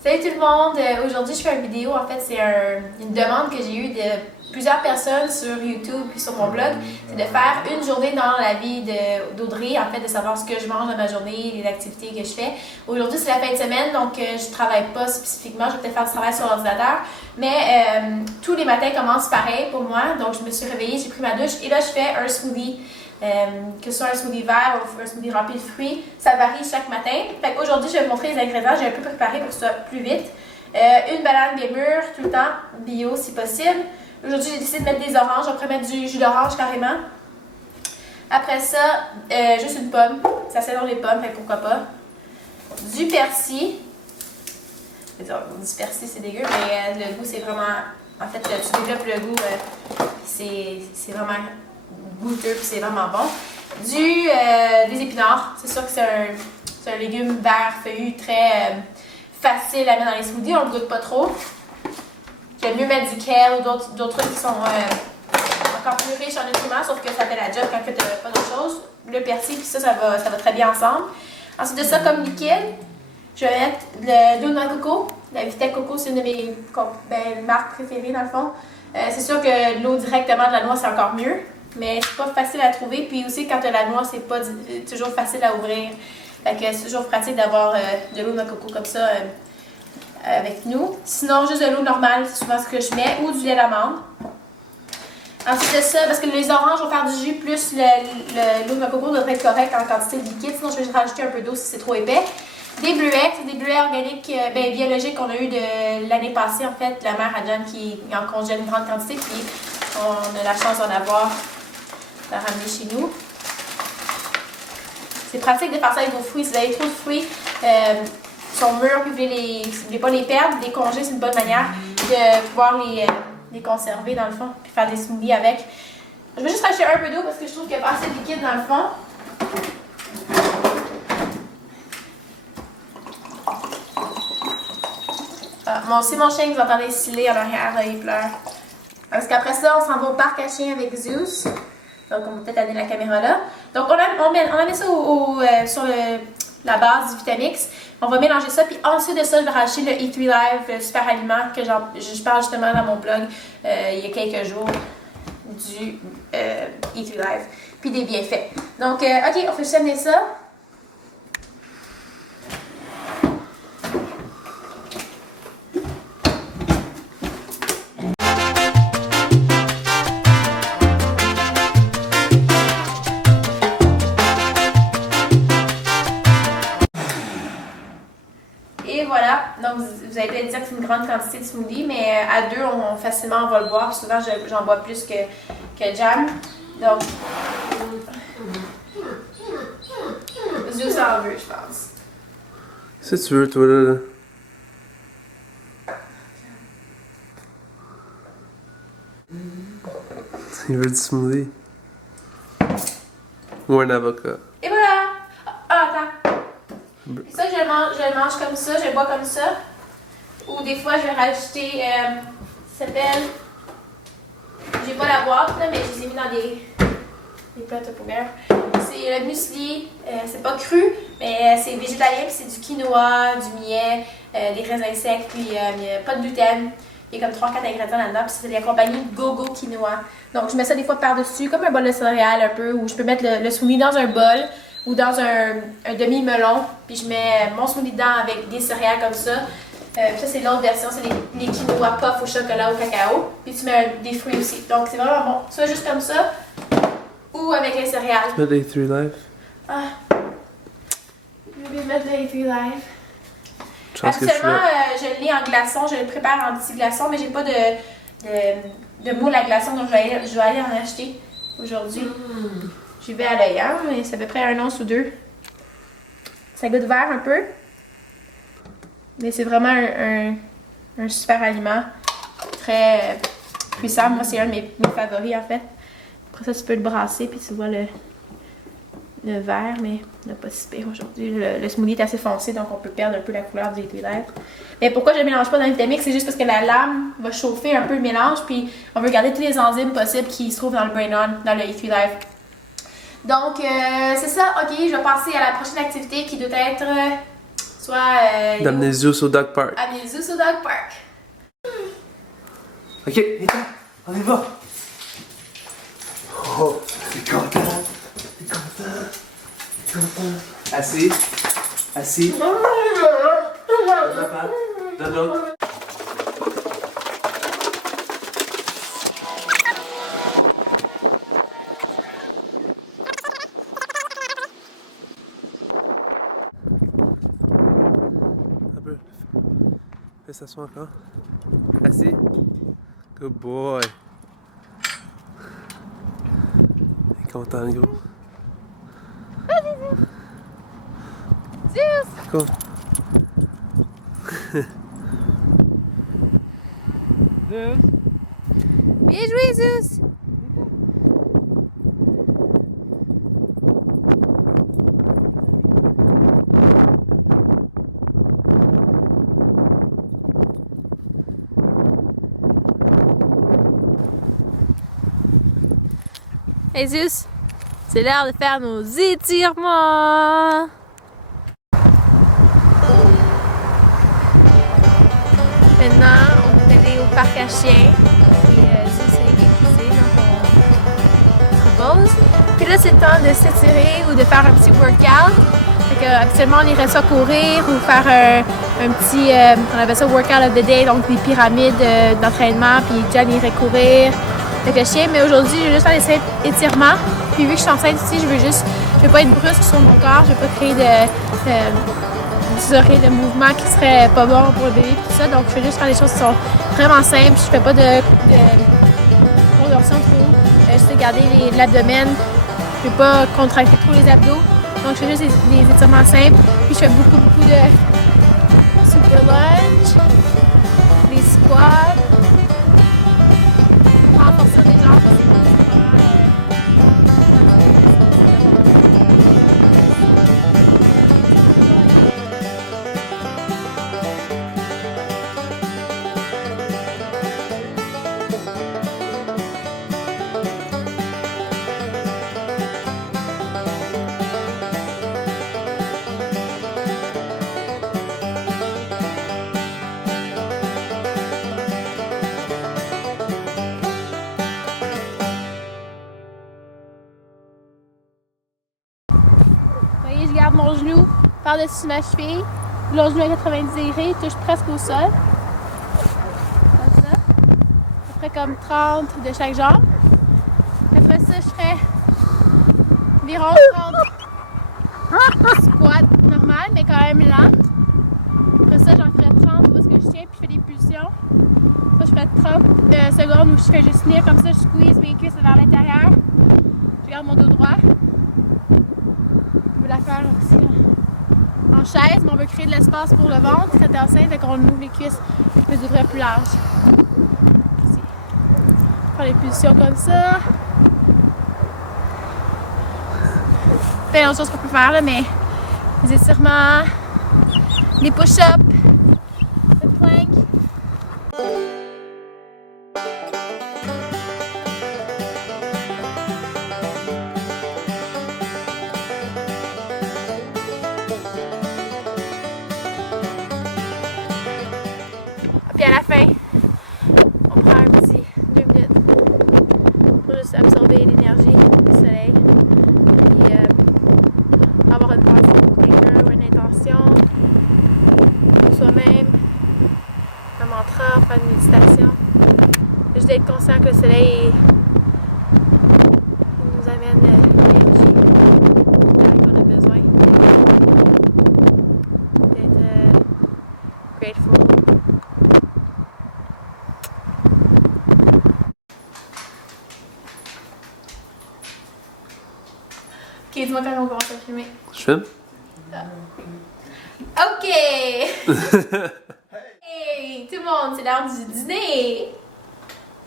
Salut tout le monde! Aujourd'hui, je fais une vidéo. En fait, c'est une demande que j'ai eue de plusieurs personnes sur YouTube et sur mon blog. C'est de faire une journée dans la vie d'Audrey, en fait, de savoir ce que je mange dans ma journée, les activités que je fais. Aujourd'hui, c'est la fin de semaine, donc je travaille pas spécifiquement. Je vais peut-être faire du travail sur l'ordinateur. Mais tous les matins commencent pareil pour moi. Donc, je me suis réveillée, j'ai pris ma douche et là, je fais un smoothie. Que ce soit un smoothie vert ou un smoothie rempli de fruits, ça varie chaque matin. Fait qu'aujourd'hui, je vais vous montrer les ingrédients, j'ai un peu préparé pour que ce soit plus vite. Une banane bien mûre, tout le temps, bio si possible. Aujourd'hui, j'ai décidé de mettre des oranges, je vais mettre du jus d'orange carrément. Après ça, juste une pomme, ça saison les pommes, fait pourquoi pas. Du persil. Du persil, c'est dégueu, mais le goût, c'est vraiment... En fait, tu développes le goût, c'est vraiment goûteux puis c'est vraiment bon. Des épinards, c'est sûr que c'est un légume vert feuillu très facile à mettre dans les smoothies, on ne le goûte pas trop. J'aime mieux mettre du kale ou d'autres trucs qui sont encore plus riches en nutriments, sauf que ça fait la job quand tu n'as pas d'autre chose. Le persil puis ça va très bien ensemble. Ensuite de ça, comme liquide, je vais mettre de l'eau de noix de coco. La Vitec Coco, c'est une de mes marques préférées dans le fond. C'est sûr que l'eau directement de la noix, c'est encore mieux. Mais c'est pas facile à trouver. Puis aussi, quand tu as la noix, c'est pas toujours facile à ouvrir. Fait que c'est toujours pratique d'avoir de l'eau de coco comme ça avec nous. Sinon, juste de l'eau normale, c'est souvent ce que je mets, ou du lait d'amande. Ensuite de ça, parce que les oranges vont faire du jus, plus l'eau de coco devrait être correcte en quantité de liquide. Sinon, je vais juste rajouter un peu d'eau si c'est trop épais. Des bleuets, c'est des bleuets organiques, biologiques qu'on a eu de l'année passée. En fait, la mère à John qui en congèle une grande quantité. Puis on a la chance d'en avoir. La ramener chez nous. C'est pratique de faire ça avec vos fruits. Si vous avez trop de fruits qui sont mûrs, puis vous voulez pas les perdre, les congeler, c'est une bonne manière de pouvoir les conserver dans le fond, puis faire des smoothies avec. Je vais juste rajouter un peu d'eau parce que je trouve qu'il y a pas assez de liquide dans le fond. C'est mon chien que vous entendez sciller en arrière, là, il pleure. Parce qu'après ça, on s'en va au parc à chiens avec Zeus. Donc, on va peut-être amener la caméra là. Donc, on a mis ça sur la base du Vitamix. On va mélanger ça. Puis ensuite de ça, je vais rajouter le E3 Live, le super aliment que je parle justement dans mon blog il y a quelques jours du E3 Live. Puis des bienfaits. Donc, OK, on fait juste amener ça. Et voilà, donc vous avez peut-être dit que c'est une grande quantité de smoothie, mais à deux, facilement on va le boire. Souvent, j'en bois plus que Jam. Donc, Zeus en veut, je pense. Si tu veux, toi, là. Il veut du smoothie. Ou un avocat. Et voilà! Ah, attends. Et ça, je le mange comme ça, je le bois comme ça. Ou des fois, je vais rajouter, ça s'appelle, j'ai pas la boîte, là, mais je les ai mis dans des plats Tupperware. C'est le muesli, c'est pas cru, mais c'est végétalien, puis c'est du quinoa, du millet, des raisins secs, puis il n'y a pas de gluten. Il y a comme 3-4 ingrédients là-dedans, puis c'est accompagné de gogo quinoa. Donc, je mets ça des fois par-dessus, comme un bol de céréales un peu, ou je peux mettre le smoothie dans un bol ou dans un demi-melon, puis je mets mon smoothie dedans avec des céréales comme ça. Puis ça, c'est l'autre version, c'est les quinoa puff au chocolat, au cacao. Puis tu mets des fruits aussi. Donc, c'est vraiment bon. Soit juste comme ça, ou avec les céréales. Tu mets des 3 Life? Ah. Je vais mettre les 3 Live. Actuellement, je l'ai en glaçon, je le prépare en petit glaçon, mais j'ai pas de moule à glaçon, donc je vais aller en acheter aujourd'hui. J'y vais à l'œil, hein, mais c'est à peu près 1 once ou 2. Ça goûte vert un peu. Mais c'est vraiment un super aliment. Très puissant. Moi, c'est un de mes favoris, en fait. Après ça, tu peux le brasser, puis tu vois le vert, mais on n'a pas si pire aujourd'hui. Le smoothie est assez foncé, donc on peut perdre un peu la couleur du lait. Mais pourquoi je ne mélange pas dans le Vitamix? C'est juste parce que la lame va chauffer un peu le mélange, puis on veut garder tous les enzymes possibles qui se trouvent dans le Brain On, dans le E3 Live. Donc, c'est ça. OK, je vais passer à la prochaine activité qui doit être soit... D'amener Zeus au Dog Park. Amener Zeus au Dog Park. Ok, viens, on y va. Oh, t'es content? T'es content? T'es content? Assis. Assis. Dodo. Un peu. Fais s'asseoir encore. Assis. Good boy. Il est content, le gros. Zeus! Cool. Zeus. Bien joué, Zeus! Hey Zeus, c'est l'heure de faire nos étirements! Maintenant, on est allé au parc à chiens. Et Zeus est épuisé, donc on se repose. Puis là, c'est le temps de s'étirer ou de faire un petit workout. Fait que, habituellement, on irait soit courir ou faire un petit, on appelle ça workout of the day, donc des pyramides d'entraînement. Puis John irait courir avec le chien. Mais aujourd'hui, je vais juste faire des simples étirements. Puis vu que je suis enceinte ici, je veux pas être brusque sur mon corps, je veux pas créer de mouvements qui seraient pas bons pour le bébé et tout ça. Donc, je vais juste faire des choses qui sont vraiment simples. Je fais pas de contorsion trop. Juste garder l'abdomen. Je vais pas contracter trop les abdos. Donc, je fais juste des étirements simples. Puis, je fais beaucoup de super lunge, des squats, renforcer les jambes. Vous voyez, je garde mon genou par-dessus ma cheville. L'autre genou à 90 degrés, touche presque au sol. Comme ça. Après comme 30 de chaque jambe. Après ça, je ferai environ 30 squats normales, mais quand même lentes. Après ça, j'en ferai 30 où est-ce que je tiens, puis je fais des pulsions. Ça, je fais 30 secondes où je fais juste tenir comme ça, je squeeze mes cuisses vers l'intérieur. Je garde mon dos droit. On veut la faire aussi en chaise, mais on veut créer de l'espace pour le ventre. Quand t'es enceinte, fait qu'on ouvre les cuisses, les ouvrir plus large. Ici. Faire les pulsions comme ça. Plein d'autres choses qu'on peut faire là, mais les étirements, les push-ups, le plank. Puis à la fin, on prend un petit 2 minutes pour juste absorber l'énergie du soleil. Puis avoir une pensée pour quelqu'un ou une intention pour soi-même, un mantra, faire une méditation. Juste d'être conscient que le soleil nous amène l'énergie qu'on a besoin. D'être grateful. Ok, dis-moi quand on commence à filmer. Je filme? Ok! Hey, tout le monde, c'est l'heure du dîner!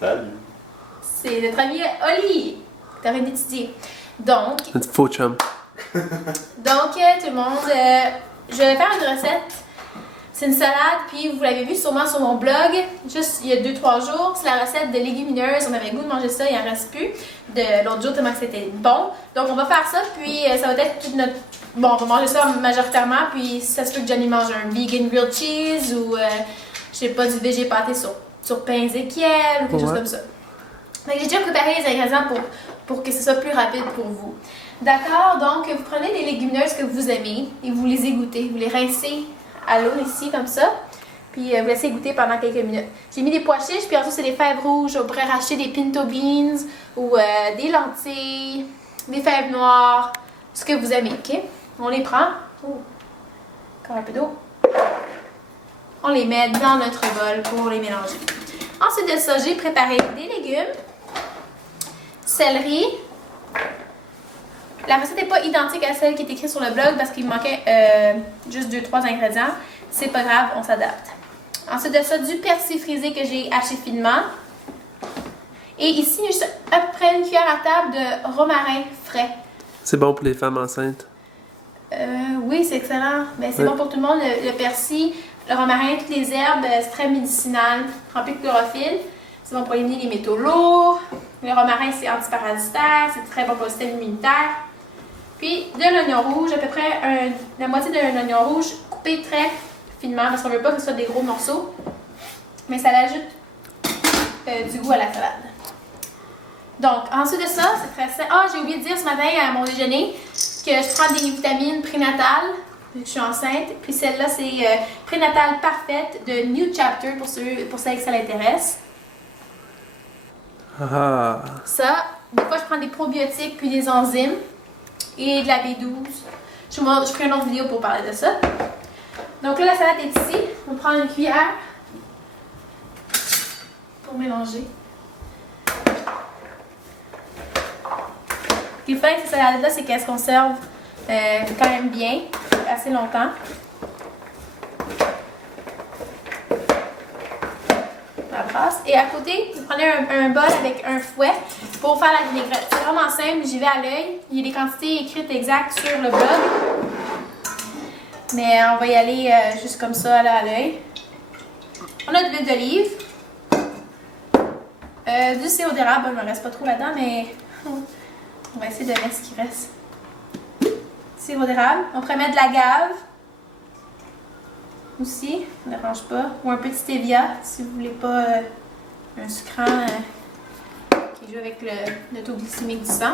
Salut. C'est notre ami Oli qui est en train d'étudier. Donc, Notre faux chum. tout le monde, je vais faire une recette C'est une salade, puis vous l'avez vu sûrement sur mon blog, juste il y a 2-3 jours. C'est la recette de légumineuses. On avait le goût de manger ça, il en reste plus. De l'autre jour, tellement que c'était bon. Donc on va faire ça, puis ça va être toute notre... Bon, on va manger ça majoritairement, puis ça se peut que Johnny mange un vegan grilled cheese ou, je sais pas, du végé pâté sur pain Ézéchiel ou quelque chose comme ça. Donc j'ai déjà préparé les ingrédients pour que ce soit plus rapide pour vous. D'accord, donc vous prenez les légumineuses que vous aimez et vous les égouttez. Vous les rincez à l'eau ici, comme ça. Puis vous laissez égoutter pendant quelques minutes. J'ai mis des pois chiches, puis ensuite c'est des fèves rouges. Vous pourrez racheter des pinto beans ou des lentilles, des fèves noires, ce que vous aimez, ok? On les prend. Oh. Encore un peu d'eau. On les met dans notre bol pour les mélanger. Ensuite de ça, j'ai préparé des légumes, céleri. La recette n'est pas identique à celle qui est écrite sur le blog parce qu'il me manquait juste 2-3 ingrédients. C'est pas grave, on s'adapte. Ensuite de ça, du persil frisé que j'ai haché finement. Et ici, juste à peu près une cuillère à table de romarin frais. C'est bon pour les femmes enceintes? Oui, c'est excellent. Ben, c'est bon pour tout le monde. Le persil, le romarin, toutes les herbes, c'est très médicinal, rempli de chlorophylle. C'est bon pour éliminer les métaux lourds. Le romarin, c'est antiparasitaire, c'est très bon pour le système immunitaire. Puis de l'oignon rouge, à peu près la moitié d'un oignon rouge coupé très finement parce qu'on ne veut pas que ce soit des gros morceaux. Mais ça ajoute du goût à la salade. Donc, ensuite de ça, c'est très simple. Ah, j'ai oublié de dire ce matin à mon déjeuner que je prends des vitamines prénatales, vu que je suis enceinte. Puis celle-là, c'est prénatale parfaite de New Chapter pour celles que ça l'intéresse. Ah. Ça, des fois, je prends des probiotiques puis des enzymes et de la B12. Je ferai une autre vidéo pour parler de ça. Donc là, la salade est ici. On prend une cuillère pour mélanger. Ce qui est fin avec cette salade-là, c'est qu'elle se conserve quand même bien, assez longtemps. La brasse. Et à côté, vous prenez un bol avec un fouet pour faire la vinaigrette. C'est vraiment simple, j'y vais à l'œil. Il y a des quantités écrites exactes sur le blog. Mais on va y aller juste comme ça, là, à l'œil. On a de l'huile d'olive. Du sirop d'érable, il ne me reste pas trop là-dedans, mais on va essayer de mettre ce qui reste. Sirop d'érable. On pourrait mettre de la gave aussi, ça ne dérange pas. Ou un peu de stevia, si vous ne voulez pas un sucrant qui joue avec le taux glycémique du sang.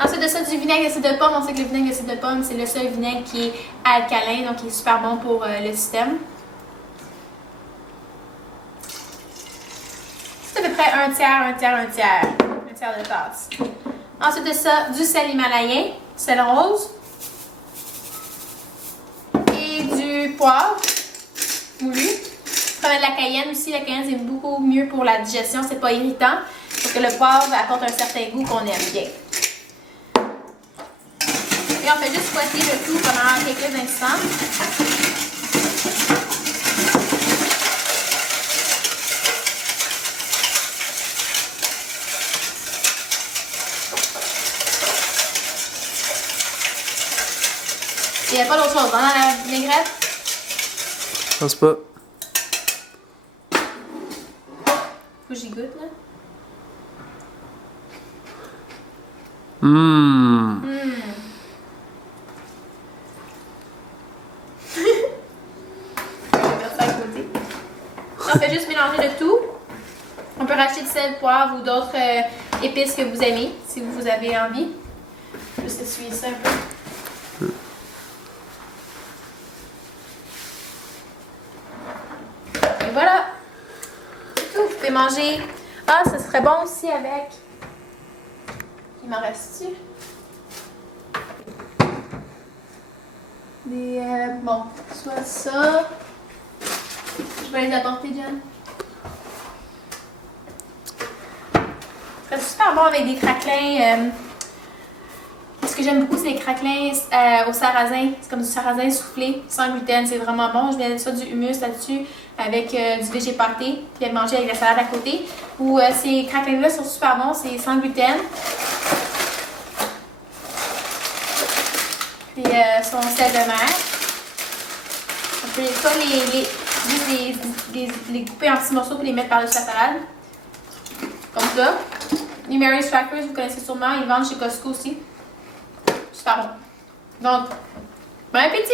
Ensuite de ça, du vinaigre d'acide de pomme. On sait que le vinaigre d'acide de pomme, c'est le seul vinaigre qui est alcalin, donc qui est super bon pour le système. C'est à peu près un tiers de tasse. Ensuite de ça, du sel himalayen, sel rose. Et du poivre moulu. On peut mettre de la cayenne aussi. La cayenne, c'est beaucoup mieux pour la digestion. C'est pas irritant. Parce que le poivre apporte un certain goût qu'on aime bien. Et on fait juste fouetter le tout pendant quelques instants. Il n'y a pas d'autre chose dans la vinaigrette? Je pense pas. Faut que j'y goûte, là. On fait juste mélanger le tout. On peut racheter du sel, poivre ou d'autres épices que vous aimez, si vous avez envie. Juste essuyer ça un peu. Et voilà. C'est tout. Vous pouvez manger. Ah, ça serait bon aussi avec. Il m'en reste-tu? Des. Bon, soit ça. Je vais les apporter, Jen. Ça serait super bon avec des craquelins. Ce que j'aime beaucoup, c'est les craquelins au sarrasin. C'est comme du sarrasin soufflé, sans gluten. C'est vraiment bon. Je mets ça du hummus là-dessus avec du végé pâté. Puis manger avec la salade à côté. Ou ces craquelins-là sont super bons. C'est sans gluten. Puis son sel de mer. peux soit juste les couper en petits morceaux et les mettre par-dessus la salade. Comme ça. Les Mary's Crackers, vous connaissez sûrement, ils vendent chez Costco aussi. Super bon. Donc, bon appétit!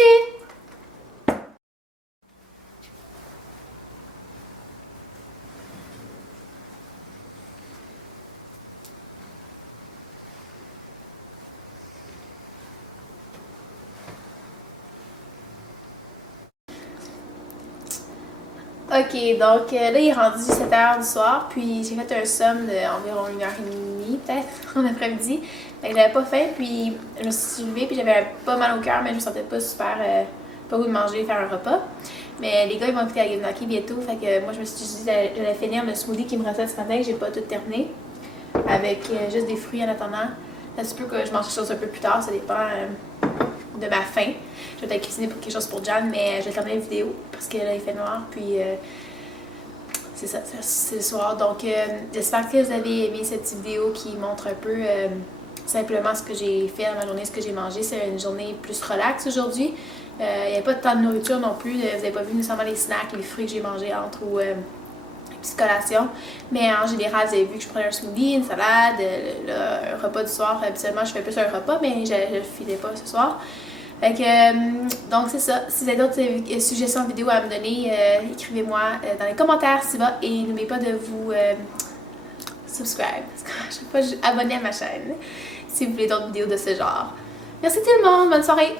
Ok, donc là il est rendu 7h du soir, puis j'ai fait un somme d'environ 1h30 peut-être en après-midi. Fait que j'avais pas faim, puis je me suis levée, puis j'avais pas mal au cœur, mais je me sentais pas super, pas goût de manger, faire un repas. Mais les gars ils vont inviter à Yamanaki bientôt, fait que moi je me suis dit que j'allais finir le smoothie qui me restait ce matin, que j'ai pas tout terminé, avec juste des fruits en attendant. Ça se peut que je mange quelque chose un peu plus tard, ça dépend de ma faim. Je vais peut-être cuisiner pour quelque chose pour Jan, mais je vais terminer la vidéo parce que là il fait noir, puis c'est ça, c'est le soir. Donc j'espère que vous avez aimé cette vidéo qui montre un peu simplement ce que j'ai fait dans ma journée, ce que j'ai mangé. C'est une journée plus relax aujourd'hui. Il n'y a pas de temps de nourriture non plus. Vous n'avez pas vu nécessairement les snacks, les fruits que j'ai mangés entre ou les petites collations. Mais en général, vous avez vu que je prenais un smoothie, une salade, un repas du soir. Habituellement, je fais plus un repas, mais je ne filais pas ce soir. Fait que, donc c'est ça. Si vous avez d'autres suggestions de vidéos à me donner, écrivez-moi dans les commentaires s'il va. Et n'oubliez pas de vous subscribe. À chaque fois, abonnez à ma chaîne si vous voulez d'autres vidéos de ce genre. Merci tout le monde. Bonne soirée.